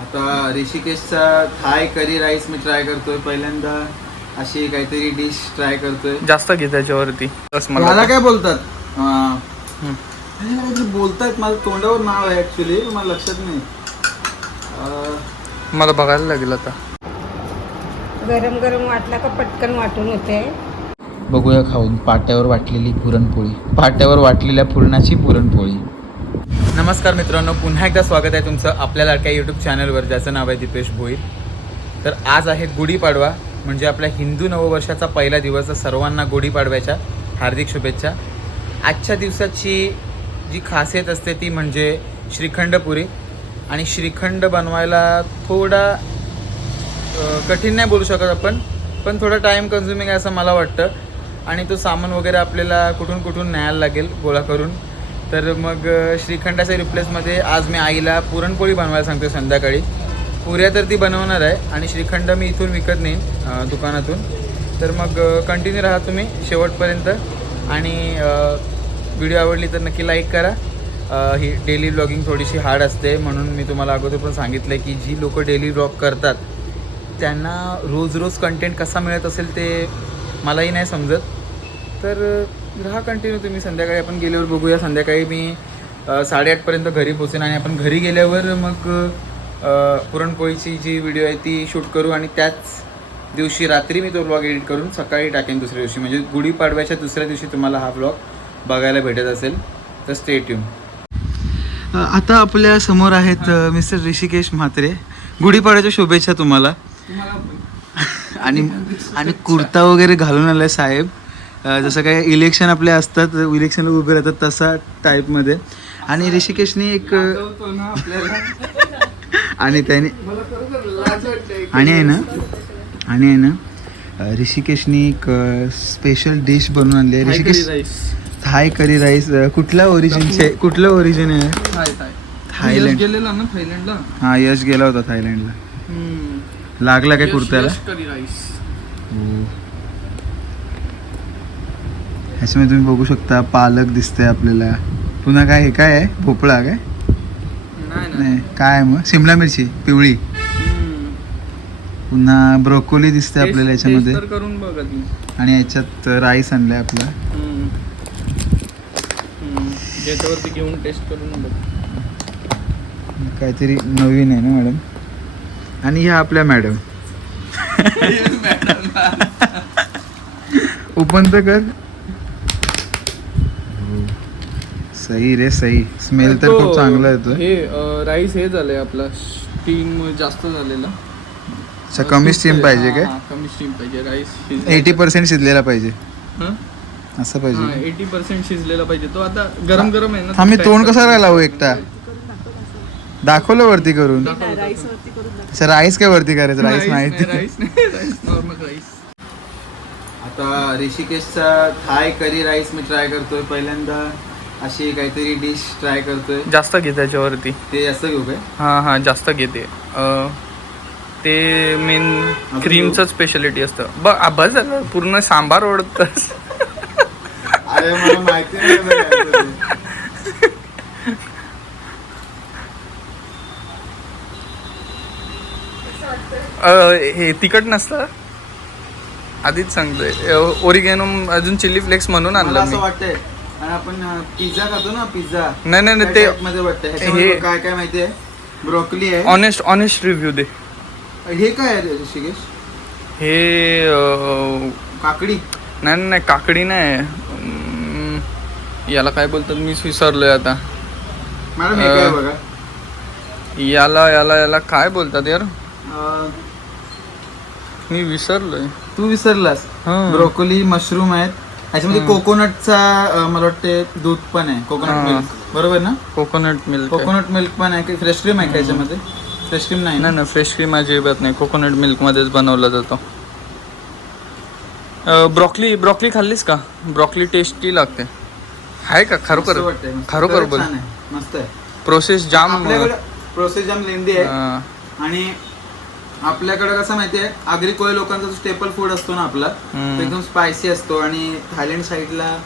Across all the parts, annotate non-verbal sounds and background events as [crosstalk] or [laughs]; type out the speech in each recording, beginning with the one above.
आता ऋषिकेशचा थाय करी राईस मी ट्राय करतोय पहिल्यांदा. अशी काहीतरी डिश ट्राय करतोय. जास्त घे त्याच्यावरती. मला काय बोलतात? अं, हम्म. अरे मला काहीतरी बोलतायत माझं तोंडावर नाव आहे ऍक्च्युली मला लक्षात नाही. अं, मला बघायला लागेल आता. गरम गरम वाटला का पटकन वाटून होते. बघूया खाऊन. पाट्यावर वाटलेली पुरणपोळी. पाट्यावर वाटलेल्या पुरणाची पुरणपोळी. नमस्कार मित्रांनो पुन्हा एकदा स्वागत आहे तुमचं आपल्या लाडक्या यूट्यूब चॅनलवर ज्याचं नाव आहे दीपेश भोईर. तर आज आहे गुढीपाडवा म्हणजे आपल्या हिंदू नववर्षाचा पहिला दिवस तर सर्वांना गुढीपाडव्याच्या हार्दिक शुभेच्छा. आजच्या दिवसाची जी खासियत असते ती म्हणजे श्रीखंडपुरी. आणि श्रीखंड बनवायला थोडा कठीण नाही बोलू शकत आपण पण थोडं टाईम कन्झ्युमिंग आहे असं मला वाटतं. आणि तो सामान वगैरे आपल्याला कुठून कुठून न्यायला लागेल गोळा करून. तर मग श्रीखंडाच्या रिप्लेसमध्ये आज मी आईला पुरणपोळी बनवायला सांगतो संध्याकाळी. पुऱ्या तर ती बनवणार आहे आणि श्रीखंड मी इथून विकत नेईन दुकानातून. तर मग कंटिन्यू राहा तुम्ही शेवटपर्यंत. आणि व्हिडिओ आवडली तर नक्की लाईक करा. ही डेली ब्लॉगिंग थोडीशी हार्ड असते म्हणून मी तुम्हाला अगोदर पण सांगितलं आहे की जी लोकं डेली ब्लॉग करतात त्यांना रोज रोज कंटेंट कसा मिळत असेल ते मलाही नाही समजत. तर राहा कंटिन्यू तुम्ही संध्याकाळी आपण गेल्यावर बघूया. संध्याकाळी मी साडेआठपर्यंत घरी पोचेन आणि आपण घरी गेल्यावर मग पुरणपोळीची जी व्हिडिओ आहे ती शूट करू आणि त्याच दिवशी रात्री मी तो ब्लॉग एडिट करून सकाळी टाकेन दुसऱ्या दिवशी. म्हणजे गुढीपाडव्याच्या दुसऱ्या दिवशी तुम्हाला हा ब्लॉग बघायला भेटत असेल. तर येऊन आता आपल्यासमोर आहेत मिस्टर ऋषिकेश म्हात्रे. गुढीपाडव्याच्या शुभेच्छा तुम्हाला. [laughs] आणि आणि कुर्ता वगैरे घालून आलाय साहेब. जसं काय इलेक्शन आपले असतात इलेक्शनला उभे राहतात तसा टाईपमध्ये आणि ऋषिकेशनी एक आणि त्याने आणि आहे ना आणि आहे ना ऋषिकेशनी एक स्पेशल डिश बनवून आणली आहे. ऋषिकेश थाय करी राईस अ, कुठल्या ओरिजिनचे कुठलं ओरिजिन आहे? थायलंड गेलेला ना थायलंडला हा यश गेला होता थायलंडला लागला काय कुर्त्याला. ह्याच्यामध्ये तुम्ही बघू शकता पालक दिसतंय आपल्याला. पुन्हा काय हे काय आहे? भोपळा काय? नाही काय आहे मग? शिमला मिरची पिवळी. पुन्हा ब्रोकोली दिसते आपल्याला याच्यामध्ये आणि याच्यात राईस आणलाय आपला. ज्याच्यावरती घेऊन टेस्ट करून बघ. काहीतरी नवीन आहे ना मॅडम? आणि ह्या आपल्या मॅडम. [laughs] [laughs] ओपन तर कर. सही रे सही. स्मेल तर खूप चांगला येतो हे राईस हे झालंय आपला. स्टीम जास्त झालेला. अच्छा कमी स्टीम पाहिजे काय? हा, कमी स्टीम पाहिजे. राईस एटी पर्सेंट शिजलेला पाहिजे. असं पाहिजे. एटी पर्सेंट शिजलेला पाहिजे. तो आता गरम गरम आहे ना हा मी तोंड कसा लावू एकटा? दाखवलं वरती करून. अच्छा राईस काय वरती करायचं? राईस माहिती राईस नाही राईस नॉर्मल राईस. आता ऋषिकेशचा थाय करी राईस मी ट्राय करतोय पहिल्यांदा. अशी काहीतरी डिश ट्राय करतोय. जास्त घे त्याच्यावरती. ते असं घेऊ काय? हा हा जास्त घेते ते. मेन क्रीमचं स्पेशालिटी असतं. बघ बस झालं. पूर्ण सांबार ओढतस. अरे मला माहिती नाही बरं काय ते. हे तिखट नसतं. आधीच सांगतोय. ओरिगेनो अजून चिल्ली फ्लेक्स म्हणून आणलं असं वाटतंय आणि आपण पिझ्झा खातो ना पिझ्झा. नाही नाही नाही, ते मध्ये हे- काय काय माहितीये? ब्रोकली आहे. ऑनेस्ट ऑनेस्ट रिव्ह्यू दे. हे काय आहे ऋषिकेश? हे काकडी. नाही नाही, नाही काकडी नाही याला काय बोलतात? मी विसरलोय आता. मॅडम हे काय अं, बघा. याला याला याला काय बोलतात यार? मी विसरलोय. तू विसरलास. ब्रोकोली मशरूम आहेत. ह्याच्यामध्ये कोकोनटचा मला वाटते दूध पण आहे. कोकोनट. मिल्क बरोबर ना? कोकोनट मिल्क कोकोनट मिल्क पण आहे. फ्रेश क्रीम आहे का याच्यामध्ये फ्रेश क्रीम नाही ना? ना फ्रेश क्रीम अजिबात नाही. कोकोनट मिल्क मध्येच बनवला जातो. ब्रॉकली ब्रॉकली खाल्लीस का? ब्रॉकली टेस्टी लागते. आहे का? खरोखर. खरोखर बोल. मस्त आहे. प्रोसेस जाम प्रोसेस जाम लेंदी आहे. आणि आपल्याकडे कसं माहितीये आगरी कोळी लोकांचा जो स्टेपल फूड असतो ना आपला. तो एकदम स्पायसी असतो आणि थायलंड साईडला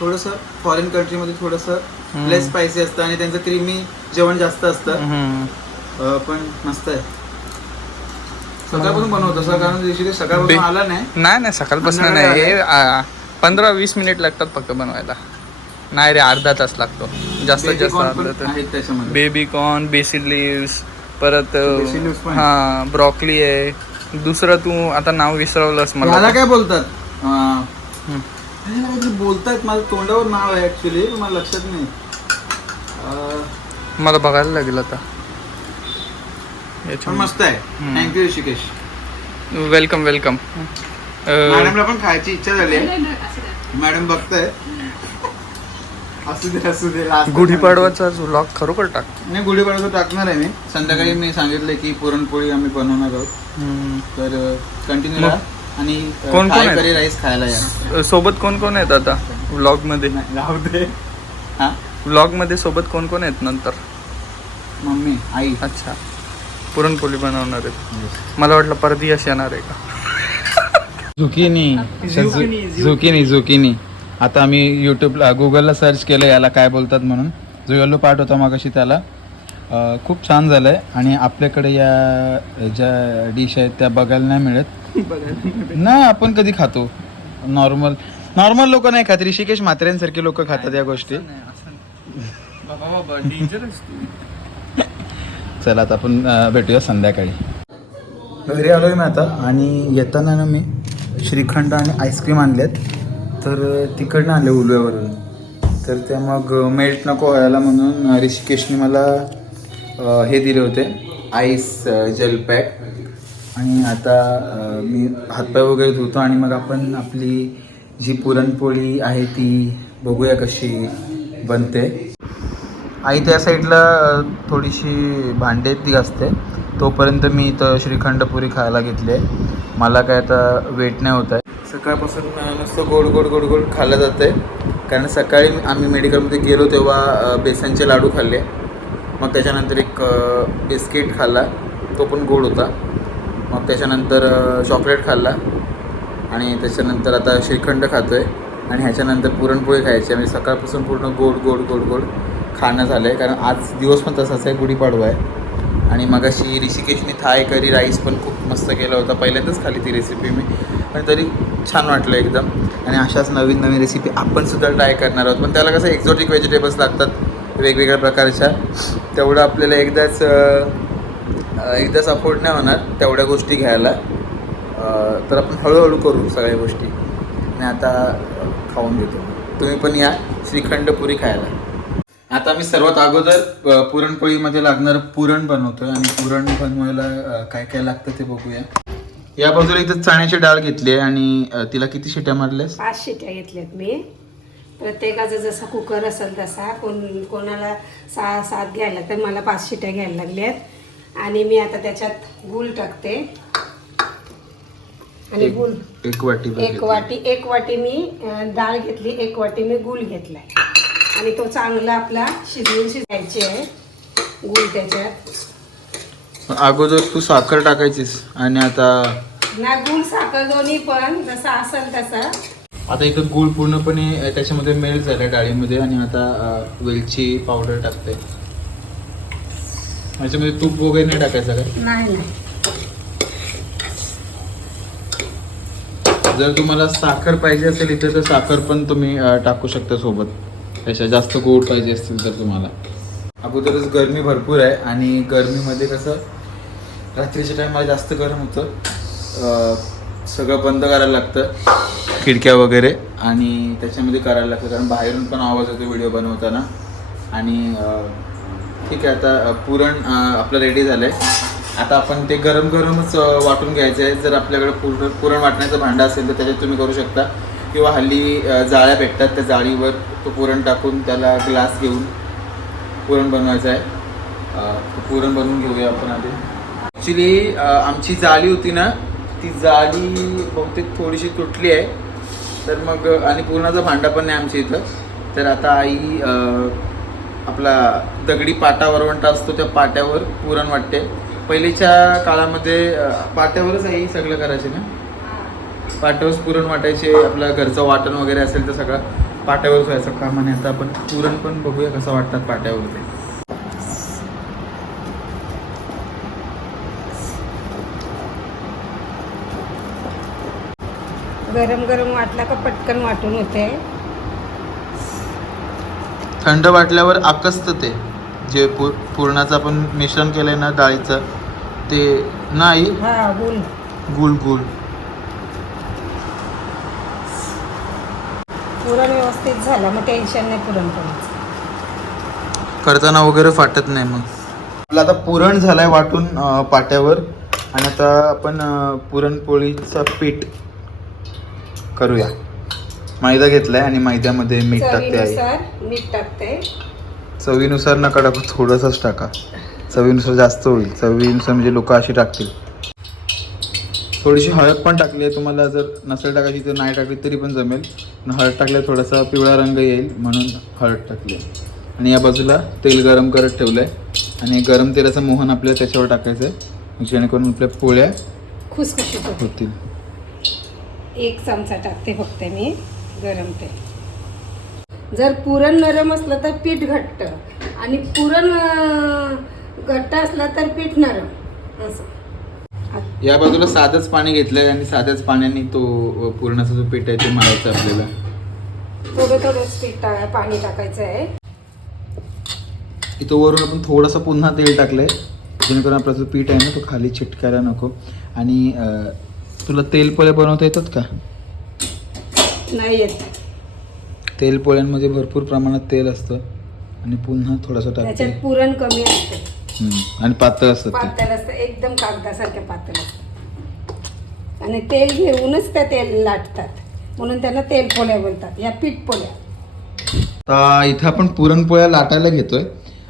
थोडंसं फॉरेन कंट्रीमध्ये थोडंसं हम्म. लेस स्पायसी असतं आणि त्यांचं क्रीमी जेवण जास्त असतं. अं, पण मस्त आहे. सकाळपासून बनवतो सर कारण दिवशी सकाळपासून आला नाही. नाही नाही सकाळपासून नाही. हे आ, पंधरा वीस मिनिट लागतात फक्त बनवायला. नाही रे अर्धा तास लागतो. जास्तीत Baby जास्त corn अर्धा पण तास. आहेत त्याच्यामध्ये. बेबी कॉर्न बेसिल लिव्स परत? हा ब्रॉकली आहे. दुसरं तू आता नाव विसरवलंस मला. मला काय बोलतात? अं. अरे मला काहीतरी बोलतायत माझं तोंडावर नाव आहे ऍक्च्युली मला लक्षात नाही. अं, मला बघायला लागेल आता. पण मस्त आहे. हम्म. Thank you Rishikesh welcome welcome. मॅडमला पण खायची इच्छा झाली. आहे मॅडम बघताय असू दे असू दे last गुढीपाडवाचा व्लॉग खरोखर टाक. नाही गुढीपाडवाचं टाकणार आहे मी. संध्याकाळी मी सांगितलंय की पुरणपोळी आम्ही बनवणार आहोत. तर कंटिन्यू मग? राहा आणि अ, कोण कोण आहेत? करी राईस खायला या. सोबत कोण कोण आहेत आता व्लॉगमध्ये नाही, राहू दे. हा? व्लॉगमध्ये सोबत कोण कोण आहेत नंतर? मम्मी आई. अच्छा. पुरणपोळी बनवणार आहेत. मला वाटलं परदियश येणार आहे का? [laughs] Zucchini zucchini zucchini. आता आम्ही यूट्यूबला गुगलला सर्च केलं याला काय बोलतात म्हणून. जो येलो पार्ट होता मागाशी त्याला खूप छान झालं आहे आणि आपल्याकडे या ज्या डिश आहेत त्या बघायला नाही मिळत. नाही आपण कधी खातो. नॉर्मल नॉर्मल लोक नाही खात. ऋषिकेश म्हात्र्यांसारखे लोक खातात या गोष्टी. बाबा बाबा डेंजरस चला आता आपण भेटूया संध्याकाळी. घरी आलोय मी आता. आणि येताना ना मी श्रीखंड आणि आईस्क्रीम आणलेत. तर तिकडनं आले उलव्यावरून. तर त्या मग मेल्ट नको व्हायला म्हणून ऋषिकेशने मला हे दिले होते आईस जेल पॅक. आणि आता मी हातपाय वगैरे धुतो आणि मग आपण आपली जी पुरणपोळी आहे ती बघूया कशी बनते. आई त्या साईडला थोडीशी भांडे ती असते तोपर्यंत मी इथं श्रीखंड पुरी खायला घेतली आहे. मला काय आता वेट नाही होत आहे. सकाळपासून नुसतं गोड गोड गोड गोड खाल्लं जातं आहे कारण सकाळी आम्ही मेडिकलमध्ये गेलो तेव्हा बेसनचे लाडू खाल्ले. मग त्याच्यानंतर एक बिस्किट खाल्ला. तो पण गोड होता. मग त्याच्यानंतर चॉकलेट खाल्ला. आणि त्याच्यानंतर आता श्रीखंड खातो आहे आणि ह्याच्यानंतर पुरणपोळी खायची. आम्ही सकाळपासून पूर्ण गोड गोड गोड गोड खाणं झालं आहे कारण आज दिवस पण तसाच आहे. गुढीपाडवा आहे. आणि मगाशी ऋषिकेशने थाय करी राईस पण खूप मस्त केला होता. पहिल्यांदाच खाली ती रेसिपी मी. पण तरी छान वाटलं एकदम. आणि अशाच नवीन नवीन रेसिपी आपण सुद्धा ट्राय करणार आहोत. पण त्याला कसं एक्झॉटिक व्हेजिटेबल्स लागतात वेगवेगळ्या प्रकारच्या. तेवढं आपल्याला एकदाच एकदाच अफोर्ड नाही होणार तेवढ्या गोष्टी घ्यायला. तर आपण हळूहळू करू सगळ्या गोष्टी. आणि आता खाऊन घेतो. तुम्ही पण या श्रीखंड पुरी खायला. आता मी सर्वात अगोदर पुरणपोळीमध्ये लागणारं पुरण बनवतोय. आणि पुरण बनवायला काय काय लागतं ते बघूया. या बाजूला इथं चण्याची डाळ घेतली आहे आणि अ, तिला किती शिट्या मारल्यास? पाच शिट्या घेतल्यात मी. प्रत्येकाचा जसा कुकर असेल तसा. कोण कोणाला सहा सात घ्यायला तर मला पाच शिट्या घ्यायला लागल्यात. आणि मी आता त्याच्यात गूळ टाकते. आणि गूळ. एक- एक वाटी भर एक घेतली. वाटी एक वाटी मी अं, डाळ घेतली. एक वाटी मी गूळ घेतलाय. आणि तो चांगला आपला शिजवून शिजायचे आहे. गूळ त्याच्यात. अगोदर तू साखर टाकायचीस आणि आता ना गूळ साखर दोन्ही पण जसा असेल तसा. आता इथं गूळ पूर्णपणे त्याच्यामध्ये मेल्ट झालं डाळीमध्ये आणि आता वेलची पावडर टाकते. याच्यामध्ये तूप वगैरे नाही टाकायचं का? नाही नाही. जर तुम्हाला साखर पाहिजे असेल इथे तर साखर पण तुम्ही टाकू शकता सोबत. त्याच्या जास्त गोड पाहिजे असतील तर तुम्हाला. अगोदरच गरमी भरपूर आहे आणि गरमीमध्ये कसं रात्रीच्या टायमाला जास्त गरम होतं. सगळं बंद करायला लागतं खिडक्या वगैरे आणि त्याच्यामध्ये करायला लागतं. कारण बाहेरून पण आवाज येतो व्हिडिओ बनवताना. आणि ठीक आहे आता पुरण आपलं रेडी झालं आहे आता आपण ते गरम गरमच वाटून घ्यायचं आहे. जर आपल्याकडे पुरण पुरण वाटण्याचं भांडं असेल तर त्याच्यात तुम्ही करू शकता. किंवा हल्ली जाळ्या भेटतात. त्या जाळीवर तो पुरण टाकून त्याला ग्लास घेऊन पुरण बनवायचं आहे. पुरण बनवून घेऊया आपण आधी. ॲक्च्युली आमची जाळी होती ना ती जाळी बहुतेक थोडीशी तुटली आहे. तर मग आणि पुरणाचा भांडा पण नाही आमच्या इथं. तर आता आई आपला दगडी पाटा वरवंटा असतो त्या पाट्यावर पुरण वाटते. पहिलेच्या काळामध्ये पाट्यावरच आई सगळं करायचे ना? पाट्यावरच पुरण वाटायचे आपलं घरचं वाटण वगैरे असेल तर सगळं पाट्यावरच व्हायचं काम. आणि आता आपण पुरण पण बघूया कसं वाटतात पाट्यावर ते गरम गरम वाटला का पटकन वाटून होते. थंड वाटल्यावर आकसतं ते. जे पू पुरणाचं आपण मिश्रण केलंय ना डाळीचं ते नाही. हा गुल गुल गुल पुरण व्यवस्थित झालं मग टेन्शन नाही पुरणपोळीचं करताना वगैरे फाटत नाही मग. आपलं आता पुरण झालंय वाटून अं, पाट्यावर. आणि आता आपण अं, पुरणपोळीचं पीठ करूया. मैदा घेतलाय आणि मैद्यामध्ये मीठ टाकते आहे चवीनुसार मीठ टाकते. चवीनुसार नका टाकू थोडंसंच टाका. चवीनुसार जास्त होईल. चवीनुसार म्हणजे लोक अशी टाकतील. थोडीशी हळद पण टाकली आहे. तुम्हाला जर नसेल टाकायची तर नाही टाकली तरी पण जमेल. पण हळद टाकल्यावर थोडासा पिवळा रंग येईल म्हणून हळद टाकली आहे. आणि या बाजूला तेल गरम करत ठेवलं आहे आणि गरम तेलाचं मोहन आपल्याला त्याच्यावर टाकायचं आहे जेणेकरून आपल्या पोळ्या खुसखुशीत होते होतील. एक चमचा टाकते फक्त मी गरम तेल. जर पुरण नरम असलं तर पीठ घट्ट आणि पुरण घट्ट असलं तर पीठ नरम असं. या बाजूला साधंच पाणी घेतलं आहे आणि साध्याच पाण्याने तो पुरणाचा जो पीठ आहे ते मळायचं आपल्याला. थोडं थोडंच पीठ पाणी टाकायचं आहे. इथं वरून आपण थोडंसं पुन्हा तेल टाकलंय जेणेकरून आपला जो पीठ आहे ना तो खाली चिटकायला नको. आणि तुला तेल पोळ्या बनवता येतात का? नाही येत. तेल पोळ्यांमध्ये भरपूर प्रमाणात तेल असतं आणि पुन्हा थोडंसं टाकते. त्याच्यात पुरण कमी असते. हम्म. आणि पातळ असतं ते. पातळ असतं एकदम कागदासारखे पातळ असतं. आणि तेल घेऊनच त्या तेल लाटतात. म्हणून त्यांना तेल पोळ्या बोलतात या पीठ पोळ्या. आता इथं आपण पुरणपोळ्या लाटायला घेतोय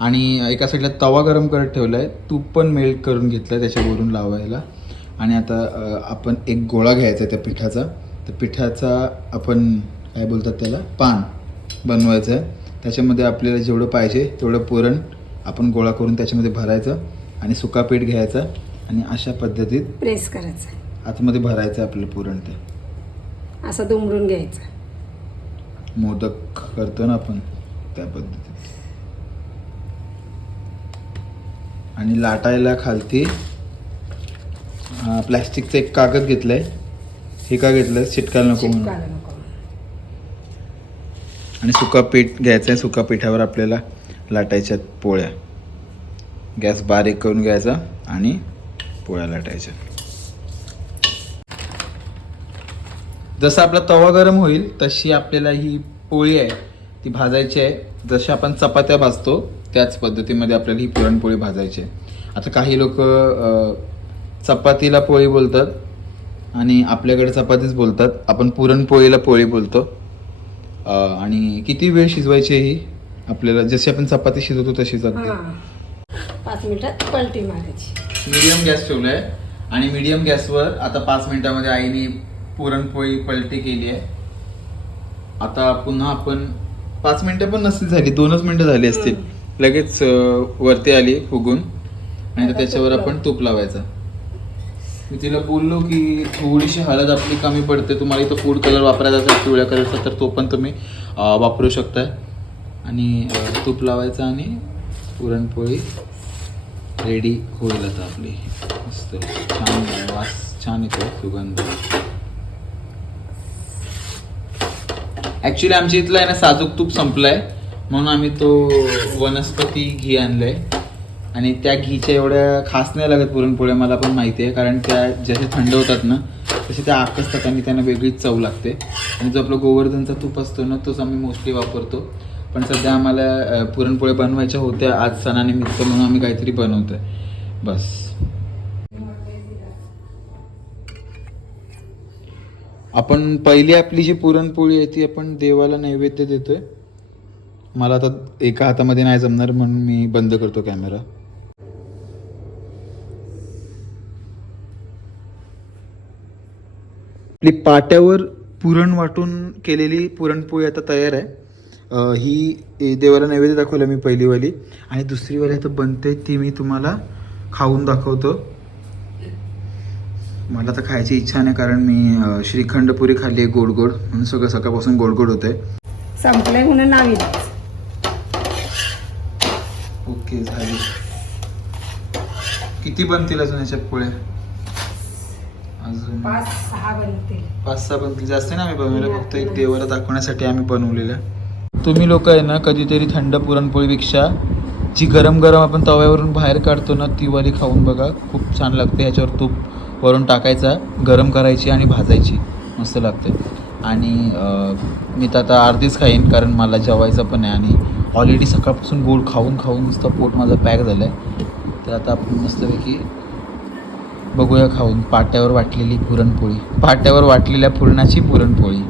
आणि एका साईडला तवा गरम करत ठेवलाय. तूप पण मेल्ट करून घेतलंय त्याच्यावरून लावायला. आणि आता आपण एक गोळा घ्यायचा त्या पिठाचा. त्या पिठाचा आपण काय बोलतात त्याला? पान बनवायचं आहे. त्याच्यामध्ये आपल्याला जेवढं पाहिजे तेवढं पुरण आपण गोळा करून त्याच्यामध्ये भरायचं आणि सुका पीठ घ्यायचं आणि अशा पद्धतीत प्रेस करायचं आतमध्ये भरायचं आपलं पुरण ते. असं दुमडून घ्यायचं मोदक करतो ना आपण त्या पद्धतीत. आणि लाटायला खालती प्लॅस्टिकचं एक कागद घेतलंय. हे का घेतलंय? चिटकायला नको म्हणून. नको आणि सुका पीठ घ्यायचं आहे सुका पिठावर आपल्याला लाटायच्या पोळ्या. गॅस बारीक करून घ्यायचा आणि पोळ्या लाटायच्या. जसं आपला तवा गरम होईल तशी आपल्याला ही पोळी आहे ती भाजायची आहे. जशी आपण चपात्या भाजतो त्याच पद्धतीमध्ये आपल्याला ही पुरणपोळी भाजायची आहे. आता काही लोक चपातीला पोळी बोलतात आणि आपल्याकडे चपातीच बोलतात. आपण पुरणपोळीला पोळी बोलतो. आणि किती वेळ शिजवायची ही? आपल्याला जशी आपण चपाती शिजवतो तशीच अगदी. पाच मिनिटात पलटी मारायची. मीडियम गॅस ठेवलाय. आणि मीडियम गॅसवर आता पाच मिनिटामध्ये आईने पुरणपोळी पलटी केली आहे. आता पुन्हा आपण पाच मिनिटं पण नसतील झाली दोनच मिनिटं झाली असतील. लगेच वरती आली फुगून. आणि त्याच्यावर आपण. तूप लावायचं. मी तिला बोललो की थोडीशी हळद आपली कमी पडते तुम्हाला इथं फूड कलर वापरायचा असेल पिवळ्या कलरचा तर तो पण तुम्ही वापरू शकताय. आणि तूप लावायचं आणि पुरणपोळी रेडी होईल आता आपली. मस्त छान वास छान येतो सुगंध. ॲक्च्युली आमच्या इथलं आहे ना साजूक तूप संपलाय. म्हणून आम्ही तो वनस्पती घी आणलाय. आणि त्या घीच्या एवढ्या खास नाही लागत पुरणपोळ्या मला पण माहिती आहे. कारण त्या जसे थंड होतात ना तसे त्या आकसतात आणि त्यांना वेगळीच चव लागते. आणि जो आपला गोवर्धनचा तूप असतो ना तोच आम्ही मोस्टली वापरतो. पण सध्या आम्हाला पुरणपोळ्या बनवायच्या होत्या आज सणानिमित्त म्हणून आम्ही काहीतरी बनवतोय. बस. आपण पहिली आपली जी पुरणपोळी आहे ती आपण देवाला नैवेद्य देतोय. मला आता एका हातामध्ये नाही जमणार म्हणून मी बंद करतो कॅमेरा. आपली पाट्यावर पुरण वाटून केलेली पुरणपोळी आता तयार आहे. ही देवाला नैवेद्य दाखवलं मी पहिलीवाली आणि दुसरीवाली आता बनते ती मी तुम्हाला खाऊन दाखवतो. मला तर खायची इच्छा नाही कारण मी अ, श्रीखंड पुरी खाल्ली आहे गोड गोड. म्हणून सगळं सकाळपासून गोड गोड होतंय. संपलंय म्हणून नावी. ओके झाली. किती बनतील अजून याच्या पोळ्या? अजून पाच सहा बनतील. पाच सहा बनतील. जास्त नाही आम्ही बनवलं फक्त एक देवाला दाखवण्यासाठी आम्ही बनवलेलं. तुम्ही लोक आहे ना कधीतरी थंड पुरणपोळीपेक्षा जी गरम गरम आपण तव्यावरून बाहेर काढतो ना ती वाली खाऊन बघा. खूप छान लागते. ह्याच्यावर तूप वरून टाकायचा गरम करायची आणि भाजायची. मस्त लागते. आणि मी तर आता अर्धीच खाईन कारण मला जेवायचं पण आहे. आणि ऑलरेडी सकाळपासून गोड खाऊन खाऊन नुसतं पोट माझं पॅक झालं आहे तर आता आपण मस्तपैकी बघूया खाऊन. पाट्यावर वाटलेली पुरणपोळी. पाट्यावर वाटलेल्या पुरणाची पुरणपोळी.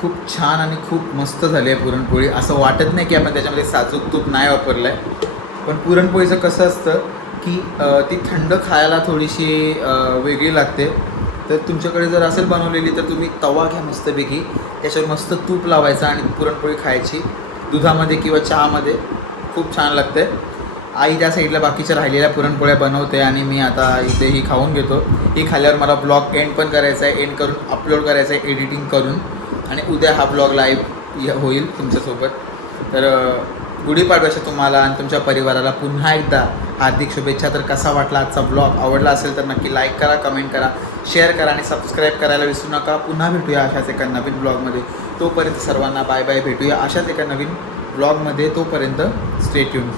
खूप छान आणि खूप मस्त झाली आहे पुरणपोळी. असं वाटत नाही की आपण त्याच्यामध्ये साजूक तूप नाही वापरलं आहे पण पुरणपोळीचं कसं असतं की ती थंड खायला थोडीशी वेगळी लागते. तर तुमच्याकडे जर असेल बनवलेली तर तुम्ही तवा घ्या मस्तपैकी. त्याच्यावर मस्त तूप लावायचं आणि पुरणपोळी खायची. दुधामध्ये किंवा चहामध्ये. खूप छान लागते आई त्या साईडला बाकीच्या राहिलेल्या पुरणपोळ्या बनवते आणि मी आता इथे ही खाऊन घेतो. ही खाल्ल्यावर मला ब्लॉग एंड पण करायचा आहे एंड करून अपलोड करायचं आहे एडिटिंग करून. आणि उद्या हा ब्लॉग लाईव्ह होईल तुमच्यासोबत. तर गुढीपाडव्याच्या तुम्हाला आणि तुमच्या परिवाराला पुन्हा एकदा हार्दिक शुभेच्छा. तर कसा वाटला आजचा ब्लॉग? आवडला असेल तर नक्की लाईक करा कमेंट करा शेअर करा आणि सबस्क्राईब करायला विसरू नका. पुन्हा भेटूया अशाच एका नवीन ब्लॉगमध्ये तोपर्यंत सर्वांना बाय बाय भेटूया. अशाच एका नवीन ब्लॉगमध्ये तोपर्यंत स्टेट्यून